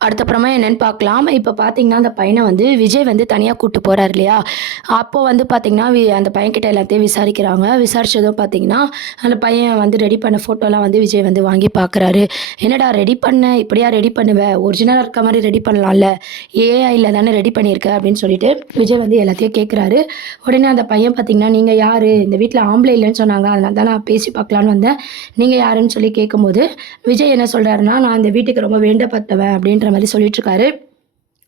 அடுத்தப்புறமா என்னன்னு பார்க்கலாம். இப்ப பார்த்தீங்கன்னா, அந்த பையன வந்து விஜய் வந்து தனியா கூட்டு போறாரு இல்லையா? அப்போ வந்து பார்த்தீங்கன்னா, அந்த பையன்கிட்ட எல்லாத்தையும் விசாரிக்கிறாங்க. விசாரிச்சதும் பார்த்தீங்கன்னா, அந்த பையன் வந்து ரெடி பண்ண ஃபோட்டோலாம் வந்து விஜய் வந்து வாங்கி பார்க்குறாரு. "என்னடா ரெடி பண்ண? இப்படியா ரெடி பண்ணுவ? ஒரிஜினலா இருக்க மாரி ரெடி பண்ணலாம்ல. ஏஐல தானே ரெடி பண்ணியிருக்க." அப்படின்னு சொல்லிட்டு விஜய் வந்து எல்லாத்தையும் கேட்குறாரு. உடனே அந்த பையன் பார்த்தீங்கன்னா, "நீங்க யாரு? இந்த வீட்ல ஆம்பளை இல்லன்னு சொன்னாங்க. அதனால தான் நான் பேசி பார்க்கலான்னு வந்தேன். நீங்க யாருன்னு?" சொல்லி கேட்கும்போது, விஜய் என்ன சொல்றாருன்னா, "நான் இந்த வீட்டுக்கு ரொம்ப வேண்டப்பட்டவன்." அப்படின்ற மாரி சொல்லிட்டுருக்காரு.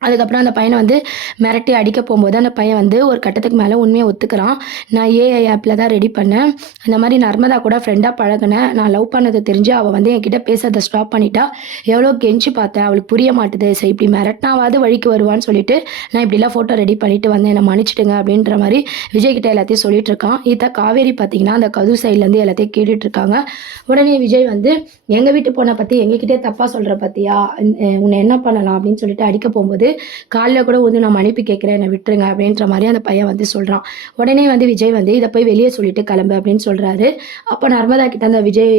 அதுக்கப்புறம் அந்த பையன வந்து மிரட்டி அடிக்க போம்போது, அந்த பையன் வந்து ஒரு கட்டத்துக்கு மேல உண்மைய ஒத்துக்கிறான். "நான் ஏஐ ஆப்ல தான் ரெடி பண்ணேன். இந்த மாரி நர்மதா கூட ஃப்ரெண்டா பழகுனேன். நான் லவ் பண்ணது தெரிஞ்சு அவ வந்து என்கிட்ட பேசுறத ஸ்டாப் பண்ணிட்டா. எவ்வளோ கெஞ்சி பார்த்தேன். அவளுக்கு புரிய மாட்டுது. சரி இப்படி மிரட்டினாவாவது வழிக்கு வருவான்னு சொல்லிட்டு, நான் இப்படிலாம் ஃபோட்டோ ரெடி பண்ணிட்டு வந்தேன். என்ன மன்னிச்சுடுங்க." அப்படின்ற மாரி விஜய் கிட்ட எல்லாத்தையும் சொல்லிட்டு இருக்கான். இத காவேரி பார்த்தீங்கன்னா, அந்த கது சைட்லேருந்து எல்லாத்தையும் கேட்டுட்டு இருக்காங்க. உடனே விஜய் வந்து, "எங்க வீட்டு பொண்ண பத்தி எங்ககிட்டயே தப்பா சொல்ற பாத்தியா? உன்ன என்ன பண்ணலாம்?" அப்படின்னு சொல்லிட்டு அடிக்க போம்போது, கால்ல கூட வந்து நான் மன்னிப்பு கேட்கிறேன், என்ன விட்டுருங்க அப்படின்ற மாரி அந்த பையன் வந்து சொல்றான். உடனே வந்து விஜய் வந்து இத போய் வெளிய சொல்லிட்டு கிளம்பு அப்படின்னு சொல்றாரு. அப்ப நர்மதா கிட்ட அந்த விஜய்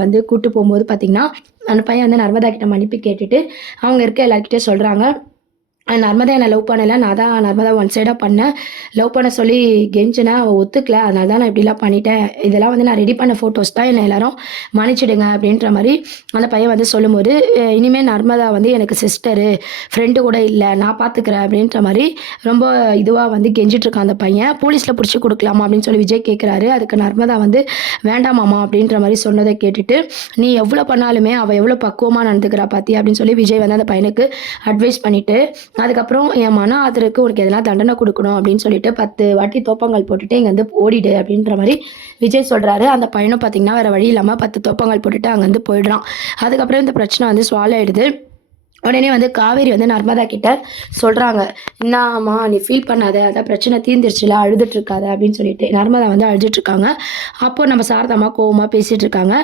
வந்து கூட்டு போம்போது பார்த்தீங்கன்னா, அந்த பையன் வந்து நர்மதா கிட்ட மன்னிப்பு கேட்டுட்டு, அவங்க இருக்க எல்லார்கிட்டயும் சொல்றாங்க. நர்மதா என்ன லவ் பண்ணல. நான் தான் நர்மதா ஒன் சைடா பண்ணேன். லவ் பண்ண சொல்லி கெஞ்சினேன். அவ ஒத்துக்கல. அதனால தான் நான் இப்படிலாம் பண்ணிட்டேன். இதெல்லாம் வந்து நான் ரெடி பண்ண ஃபோட்டோஸ் தான். என்ன எல்லாரும் மன்னிச்சுடுங்க அப்படின்ற மாரி அந்த பையன் வந்து சொல்லும்போது, இனிமே நர்மதா வந்து எனக்கு சிஸ்டரு, ஃப்ரெண்டு கூட இல்ல. நான் பார்த்துக்கிறேன் அப்படின்ற மாரி ரொம்ப இதுவா வந்து கெஞ்சிட்டு இருக்கான் அந்த பையன். போலீஸ்ல புடிச்சு குடுக்கலாமா அப்படின்னு சொல்லி விஜய் கேட்குறாரு. அதுக்கு நர்மதா வந்து வேண்டாம் மாமா அப்படின்ற மாரி சொன்னத கேட்டுட்டு, "நீ எவ்வளோ பண்ணாலுமே அவ எவ்வளோ பக்குவமா நடந்துக்கிறா பாத்தியா?" அப்படின்னு சொல்லி விஜய் வந்து அந்த பையனுக்கு அட்வைஸ் பண்ணிட்டு, அதுக்கப்புறம் என் மன ஆதரவுக்கு உனக்கு எதனா தண்டனை குடுக்கணும் அப்படின்னு சொல்லிட்டு 10 வாட்டி தோப்பங்கால் போட்டுட்டு இங்கேருந்து ஓடிடு அப்படின்ற மாரி விஜய் சொல்றாரு. அந்த பையனும் பார்த்தீங்கன்னா, வேற வழி இல்லாம 10 தோப்பங்கால் போட்டுட்டு அங்கேருந்து போயிடுறான். அதுக்கப்புறம் இந்த பிரச்சனை வந்து சால்வ் ஆயிடுது. உடனே வந்து காவேரி வந்து நர்மதா கிட்ட சொல்றாங்க. "என்னாம்மா நீ ஃபீல் பண்ணாத. அதான் பிரச்சனை தீர்ந்துருச்சுல. அழுதுட்டு இருக்காத." அப்படின்னு சொல்லிட்டு. நர்மதா வந்து அழுதுட்டு இருக்காங்க. அப்போ நம்ம சாரதாம்மா கோவமா பேசிட்டு இருக்காங்க.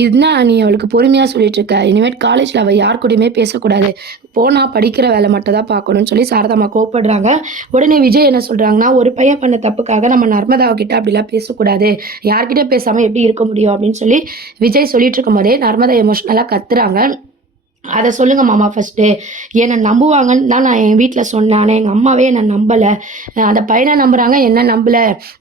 "என்ன நீ அவளுக்கு பொறுமையா சொல்லிட்டு இருக்க? இனிமேட்டு காலேஜ்ல அவ யார் கூடயுமே பேசக்கூடாது. போனா படிக்கிற வேலை மட்டும் தான் பார்க்கணும்னு" சொல்லி சாரதாம்மா கோவப்படுறாங்க. உடனே விஜய் என்ன சொல்றாங்கன்னா, "ஒரு பையன் பண்ண தப்புக்காக நம்ம நர்மதாவ கிட்ட அப்படிலாம் பேசக்கூடாது. யார்கிட்டயும் பேசாம எப்படி இருக்க முடியும்?" அப்படின்னு சொல்லி விஜய் சொல்லிட்டு இருக்கும்போதே நர்மதா எமோஷனலா கத்துறாங்க. "அத சொல்லுங்க மாமா ஃபர்ஸ்ட்டு. என்ன நம்புவாங்கன்னு தான் நான் என் வீட்ல சொன்னேன். ஆனா எங்க அம்மாவே என்ன நம்பல. அந்த பையன நம்புறாங்க, என்ன நம்பல.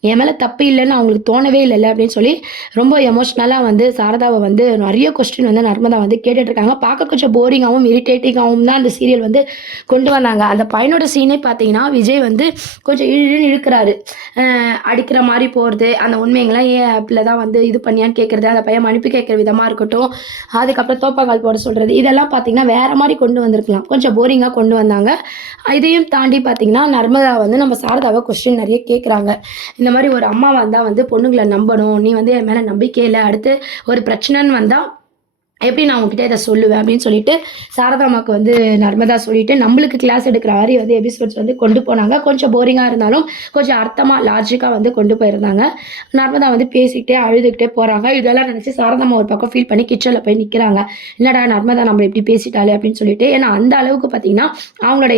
என் மேல தப்பு இல்லன்னு அவங்களுக்கு தோணவே இல்லல்ல." அப்படின்னு சொல்லி ரொம்ப எமோஷனலா வந்து சாரதாவ வந்து நெறைய கொஸ்டின் வந்து நர்மதா வந்து கேட்டுட்டு இருக்காங்க. பார்க்க கொஞ்சம் போரிங்காவும், இரிட்டேட்டிங்காவும் தான் அந்த சீரியல் வந்து கொண்டு வந்தாங்க. அந்த பையனோட சீனே பார்த்தீங்கன்னா, விஜய் வந்து கொஞ்சம் இழு இழுன்னு இழுக்குறாரு. அடிக்கிற மாரி போறது, அந்த உண்மைங்கலாம் ஏன் ஆப்ல தான் வந்து இது பண்ணியான்னு கேட்கறது, அந்த பையன் மன்னிப்பு கேட்கிற விதமா இருக்கட்டும், அதுக்கப்புறம் தோப்பங்கால் போட சொல்றது, இதெல்லாம் பார்த்தீங்கன்னா, வேற மாரி கொண்டு வந்திருக்கலாம். கொஞ்சம் போரிங்கா கொண்டு வந்தாங்க. இதையும் தாண்டி பார்த்தீங்கன்னா, நர்மதா வந்து நம்ம சாரதாவ கொஸ்டின் நெறைய கேட்குறாங்க. இந்த மாரி ஒரு அம்மாவா இருந்தா வந்து பொண்ணுங்கள நம்பணும். நீ வந்து என் மேல நம்பிக்கை இல்ல. அடுத்து ஒரு பிரச்சனைன்னு வந்தா எப்படி நான் உன்கிட்ட இத சொல்லுவேன் அப்படின்னு சொல்லிட்டு, சாரதா அம்மாக்கு வந்து நர்மதா சொல்லிட்டு, நம்மளுக்கு கிளாஸ் எடுக்கிற மாரி வந்து எபிசோட்ஸ் வந்து கொண்டு போனாங்க. கொஞ்சம் போரிங்கா இருந்தாலும், கொஞ்சம் அர்த்தமா, லாஜிக்கா வந்து கொண்டு போயிருந்தாங்க. நர்மதா வந்து பேசிக்கிட்டே, அழுதுகிட்டே போறாங்க. இதெல்லாம் நினைச்சு சாரதா அம்மா ஒரு பக்கம் ஃபீல் பண்ணி கிச்சன்ல போய் நிக்கிறாங்க. "என்னடா நர்மதா நம்மள இப்படி பேசிட்டாளே!" அப்படின்னு சொல்லிட்டு. ஏன்னா அந்த அளவுக்கு பார்த்தீங்கன்னா, அவங்களோட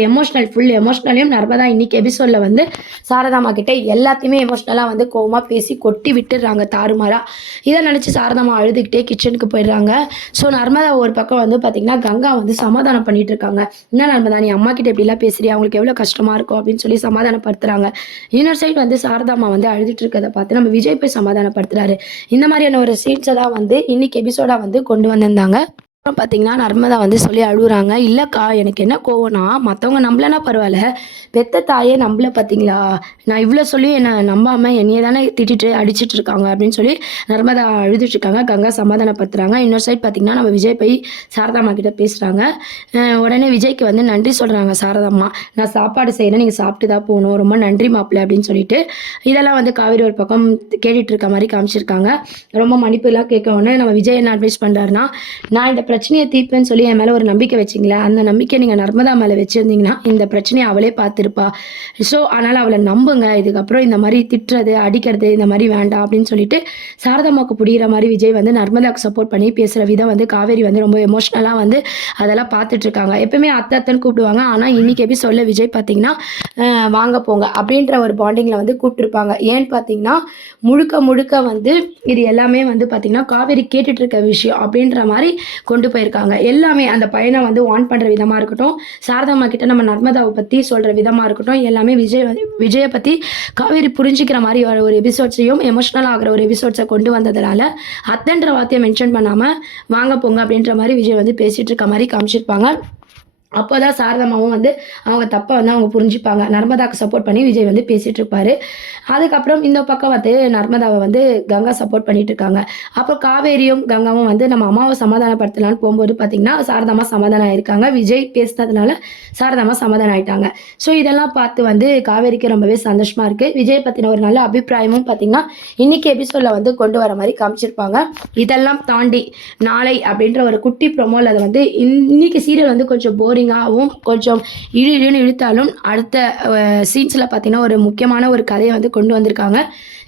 ஃபுல் எமோஷனலையும் நர்மதா இன்னைக்கு எபிசோட்ல வந்து சாரதா அம்மா கிட்ட எல்லாத்தையுமே எமோஷனலா வந்து கோவமா பேசி கொட்டி விட்டுர்றாங்க தாறுமாறா. இத நினைச்சு சாரதா அம்மா அழுதுகிட்டே கிச்சனுக்கு போயிடுறாங்க. ஸோ நர்மதா ஒரு பக்கம் வந்து பார்த்தீங்கன்னா, கங்கா வந்து சமாதானம் பண்ணிட்டு இருக்காங்க. "என்ன நர்மதா நீ அம்மாகிட்ட இப்படிலாம் பேசுறியா? அவங்களுக்கு எவ்வளோ கஷ்டமா இருக்கும்." அப்படின்னு சொல்லி சமாதானப்படுத்துறாங்க. இன்னொரு சைடு வந்து சாரதா அம்மா வந்து அழுதுட்டு இருக்கத பார்த்து நம்ம விஜய் போய் சமாதானப்படுத்துறாரு. இந்த மாதிரியான ஒரு சீன்ஸ தான் வந்து இன்னைக்கு எபிசோடா வந்து கொண்டு வந்திருந்தாங்க. அப்புறம் பார்த்தீங்கன்னா, நர்மதா வந்து சொல்லி அழுவுறாங்க. "இல்லக்கா எனக்கு என்ன கோவம்னா, மத்தவங்க நம்பலன்னா பரவால்ல. பெத்த தாயே நம்பல பார்த்தீங்களா? நான் இவ்ளோ சொல்லியும் என்ன நம்பாம என்னைய தானே திட்டிட்டு, அடிச்சிட்டு இருக்காங்க." அப்படின்னு சொல்லி நர்மதா அழுதுட்டு இருக்காங்க. கங்கா சமாதானப்படுத்துறாங்க. இன்னொரு சைடு பார்த்தீங்கன்னா, நம்ம விஜய் போய் சாரதா அம்மா கிட்ட பேசுறாங்க. உடனே விஜய்க்கு வந்து நன்றி சொல்றாங்க சாரதா அம்மா. "நான் சாப்பாடு செய்றேன். நீங்க சாப்பிட்டு தான் போணும். ரொம்ப நன்றி மாப்ள." அப்படின்னு சொல்லிட்டு, இதெல்லாம் வந்து காவேரி ஒரு பக்கம் கேட்டுட்டு இருக்க மாரி காமிச்சிருக்காங்க. ரொம்ப மன்னிப்புலாம் கேட்க உடனே நம்ம விஜய் என்ன அட்வைஸ் பண்றாருன்னா, "நான் இந்த பிரச்சனைய தீர்ப்பேன்னு சொல்லி என் மேல ஒரு நம்பிக்கை வச்சீங்கல்ல, அந்த நம்பிக்கைய நீங்க நர்மதா மேல வச்சிருந்தீங்கன்னா, இந்த பிரச்சனைய அவளே பார்த்திருப்பா. ஸோ, அதனால அவள நம்புங்க. இதுக்கப்புறம் இந்த மாரி திட்டுறது, அடிக்கிறது இந்த மாரி வேண்டாம்." அப்படின்னு சொல்லிட்டு சாரதாம்மாக்கு புரியிற மாரி விஜய் வந்து நர்மதாக்கு சப்போர்ட் பண்ணி பேசுற விதம் வந்து காவேரி வந்து ரொம்ப எமோஷனலா வந்து அதெல்லாம் பார்த்துட்டு இருக்காங்க. எப்பவுமே அத்தை அத்தைன்னு கூப்பிடுவாங்க. ஆனா இன்னைக்கு எபிசோட்ல விஜய் பார்த்தீங்கன்னா, வாங்க போங்க அப்படின்ற ஒரு பாண்டிங்ல வந்து கூப்பிட்டுருப்பாங்க. ஏன்னு பார்த்தீங்கன்னா, முழுக்க முழுக்க வந்து இது எல்லாமே வந்து பார்த்தீங்கன்னா, காவேரி கேட்டுட்டு இருக்க விஷயம் அப்படின்ற மாரி கொண்டு கொண்டு போயிருக்காங்க. எல்லாமே அந்த பையனை வந்து வார்ன் பண்ணுற விதமாக இருக்கட்டும், சாரதாம்மா கிட்ட நம்ம நர்மதாவை பற்றி சொல்கிற விதமாக இருக்கட்டும், எல்லாமே விஜயை பற்றி காவேரி புரிஞ்சிக்கிற மாதிரி ஒரு எபிசோட்ஸையும் எமோஷ்னல் ஆகிற ஒரு எபிசோட்ஸை கொண்டு வந்ததுனால அத்தன்ற வார்த்தையை மென்ஷன் பண்ணாமல் வாங்க போங்க அப்படின்ற மாதிரி விஜய் வந்து பேசிகிட்டு இருக்க மாதிரி காமிச்சிருப்பாங்க. அப்போ தான் சாரதாம்மாவும் வந்து அவங்க தப்பை வந்து அவங்க புரிஞ்சுப்பாங்க. நர்மதாவுக்கு சப்போர்ட் பண்ணி விஜய் வந்து பேசிகிட்டு இருப்பார். அதுக்கப்புறம் இந்த பக்கம் வந்து நர்மதாவை வந்து கங்கா சப்போர்ட் பண்ணிட்டு இருக்காங்க. அப்போ காவேரியும் கங்காவும் வந்து நம்ம அம்மாவை சமாதானப்படுத்தலான்னு போகும்போது பார்த்திங்கன்னா சாரதாம்மா சமாதானம் ஆயிருக்காங்க. விஜய் பேசினதுனால சாரதாம்மா சமாதானம் ஆயிட்டாங்க. ஸோ இதெல்லாம் பார்த்து வந்து காவேரிக்கு ரொம்பவே சந்தோஷமாக இருக்குது. விஜய் பற்றின ஒரு நல்ல அபிப்பிராயமும் பார்த்திங்கன்னா இன்றைக்கி எபிசோடில் வந்து கொண்டு வர மாதிரி காமிச்சிருப்பாங்க. இதெல்லாம் தாண்டி நாளை அப்படின்ற ஒரு குட்டி ப்ரொமோவில் அதை வந்து இன்றைக்கி சீரியல் வந்து கொஞ்சம் போரிங்காகவும் கொஞ்சம் இழுன்னு இழுத்தாலும் அடுத்த சீன்ஸில் பார்த்திங்கன்னா ஒரு முக்கியமான ஒரு கதையை வந்து கொண்டு வந்திருக்காங்க.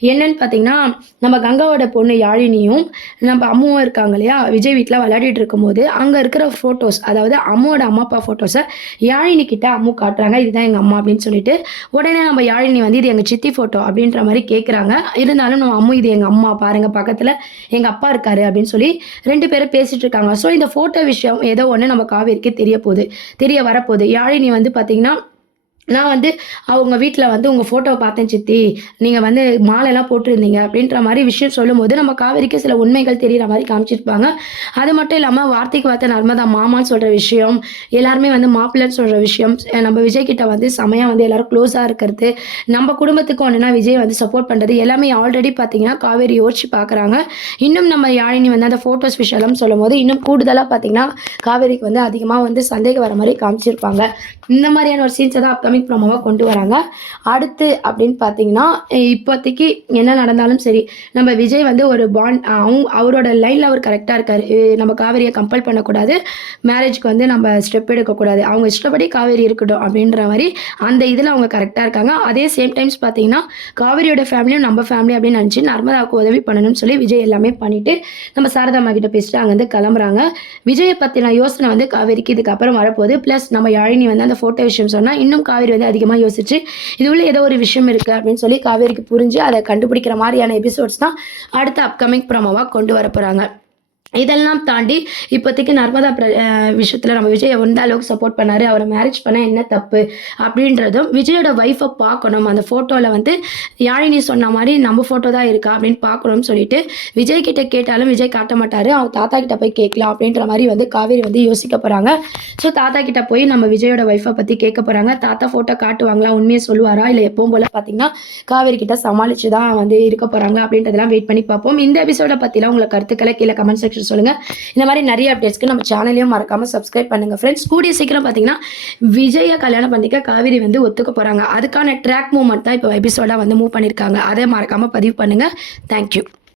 என்னன்னு பார்த்தீங்கன்னா நம்ம கங்காவோட பொண்ணு யாழினியும் நம்ம அம்முவும் இருக்காங்க இல்லையா, விஜய் வீட்டில் விளையாடிட்டு இருக்கும்போது அங்கே இருக்கிற ஃபோட்டோஸ், அதாவது அம்மாவோட அம்மா அப்பா ஃபோட்டோஸை யாழினி கிட்ட அம்மு காட்டுறாங்க. இதுதான் எங்கள் அம்மா அப்படின்னு சொல்லிட்டு உடனே நம்ம யாழினி வந்து இது எங்கள் சித்தி ஃபோட்டோ அப்படின்ற மாதிரி கேட்குறாங்க. இருந்தாலும் நம்ம அம்மு இது எங்கள் அம்மா பாருங்கள், பக்கத்தில் எங்கள் அப்பா இருக்காரு அப்படின்னு சொல்லி 2 பேரும் பேசிகிட்டு இருக்காங்க. ஸோ இந்த ஃபோட்டோ விஷயம் ஏதோ ஒன்று நம்ம காவேரிக்கு தெரிய வரப்போகுது. யாழினி வந்து பார்த்திங்கன்னா நான் வந்து அவங்க வீட்டில் வந்து உங்கள் ஃபோட்டோவை பார்த்தேன் சித்தி, நீங்கள் வந்து மாலைலாம் போட்டிருந்தீங்க அப்படின்ற மாதிரி விஷயம் சொல்லும்போது நம்ம காவேரிக்கு சில உண்மைகள் தெரிகிற மாதிரி காமிச்சிருப்பாங்க. அது மட்டும் இல்லாமல் வார்த்தைக்கு வார்த்தை நர்மதா மாமான்னு சொல்கிற விஷயம், எல்லாருமே வந்து மாப்பிள்ளைன்னு சொல்கிற விஷயம், நம்ம விஜய் கிட்ட வந்து செமையாக வந்து எல்லோரும் க்ளோஸாக இருக்கிறது, நம்ம குடும்பத்துக்கு ஒன்றுனா விஜய் வந்து சப்போர்ட் பண்ணுறது எல்லாமே ஆல்ரெடி பார்த்தீங்கன்னா காவேரி யோசிச்சு பார்க்குறாங்க. இன்னும் நம்ம யாழினி வந்து அந்த ஃபோட்டோஸ் விஷயம்லாம் சொல்லும் போது இன்னும் கூடுதலாக பார்த்தீங்கன்னா காவேரிக்கு வந்து அதிகமாக வந்து சந்தேகம் வர மாதிரி காமிச்சிருப்பாங்க. இந்த மாதிரியான ஒரு சீன்ஸை தான் அப்கமிங் ப்ரோமோவாக கொண்டு வராங்க. அடுத்து அப்படின்னு பார்த்தீங்கன்னா இப்போதைக்கு என்ன நடந்தாலும் சரி நம்ம விஜய் வந்து ஒரு அவரோட லைனில் அவர் கரெக்டாக இருக்கார். நம்ம காவேரியை கம்பல் பண்ணக்கூடாது, மேரேஜ்க்கு வந்து நம்ம ஸ்டெப் எடுக்கக்கூடாது, அவங்க இஷ்டப்படி காவேரி இருக்கட்டும் அப்படின்ற மாதிரி அந்த இதில் அவங்க கரெக்டாக இருக்காங்க. அதே சேம் டைம்ஸ் பார்த்தீங்கன்னா காவேரியோட ஃபேமிலியும் நம்ம ஃபேமிலி அப்படின்னு நினச்சி நர்மதாவுக்கு உதவி பண்ணணும்னு சொல்லி விஜய் எல்லாமே பண்ணிவிட்டு நம்ம சாரதாம்மா கிட்ட பேசிட்டு அங்கேருந்து கிளம்புறாங்க. விஜயை பற்றின யோசனை வந்து காவேரிக்கு இதுக்கப்புறம் வரப்போகுது. ப்ளஸ் நம்ம யாழினி வந்து அந்த ஃபோட்டோ விஷயம் சொன்னால் இன்னும் காவேரி வந்து அதிகமாக யோசிச்சு இது உள்ள ஏதோ ஒரு விஷயம் இருக்குது அப்படின்னு சொல்லி காவேரிக்கு புரிஞ்சு அதை கண்டுபிடிக்கிற மாதிரியான எபிசோட்ஸ் தான் அடுத்த அப்கமிங் ப்ரோமோவாக கொண்டு வர போகிறாங்க. இதெல்லாம் தாண்டி இப்போதைக்கு நர்மதா விஷயத்தில் நம்ம விஜயை எந்த அளவுக்கு சப்போர்ட் பண்ணார், அவரை மேரேஜ் பண்ண என்ன தப்பு அப்படின்றதும், விஜயோட ஒய்ஃபை பார்க்கணும், அந்த ஃபோட்டோவில் வந்து யாழினி சொன்ன மாதிரி நம்ம ஃபோட்டோ தான் இருக்கா அப்படின்னு பார்க்கணும்னு சொல்லிட்டு விஜய் கிட்ட கேட்டாலும் விஜய் காட்ட மாட்டார், அவங்க தாத்தா கிட்ட போய் கேட்கலாம் அப்படின்ற மாதிரி வந்து காவேரி வந்து யோசிக்க போகிறாங்க. ஸோ தாத்தா கிட்ட போய் நம்ம விஜயோட ஒய்ஃபை பற்றி கேட்க போகிறாங்க. தாத்தா ஃபோட்டோ காட்டுவாங்களா, உண்மையை சொல்லுவாரா, இல்லை எப்பவும் போல் பார்த்தீங்கன்னா காவேரி கிட்ட சமாளித்து தான் வந்து இருக்க போகிறாங்க அப்படின்றதெல்லாம் வெயிட் பண்ணி பார்ப்போம். இந்த எபிசோட பற்றிலாம் உங்களை கருத்துக்களை கீழே கமெண்ட் செக்ஷன் சொல்லுங்க. இந்த மாதிரி நிறைய அப்டேட்ஸ்க்கு நம்ம சேனலையும் மறக்காம சப்ஸ்கிரைப் பண்ணுங்க ஃப்ரெண்ட்ஸ். கூடிய சீக்கிரம் பார்த்தீங்கன்னா விஜயை கல்யாணம் பண்ணிக்க காவேரி வந்து ஒத்துக்க போறாங்க. அதுக்கான ட்ராக் மூவ்மெண்ட் தான் இப்போ எபிசோடா வந்து மூவ் பண்ணியிருக்காங்க. அதை மறக்காம பதிவு பண்ணுங்க. தேங்க்யூ.